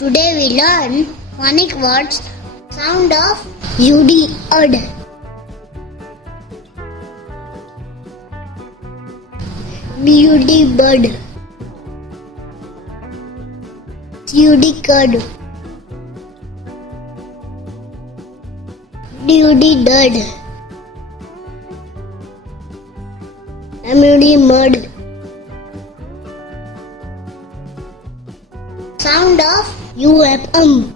Today we learn phonic words sound of ud, ud. Bud, bud. Cud, cud. Dud, dud. Mud, mud. Sound of bum.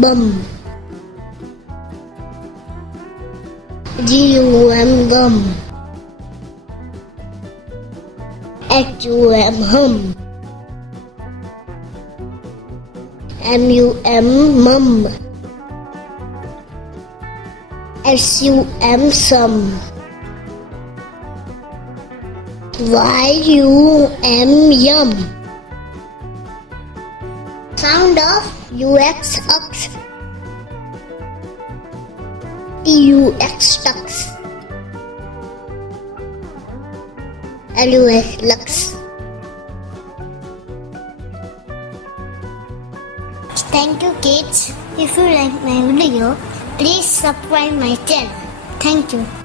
Bum. Gum. Hum. Mum. Sum. Yum. Sound of ux, ux. Tux, tux. Lux, lux. Thank you, kids. If you like my video, please subscribe my channel. Thank you.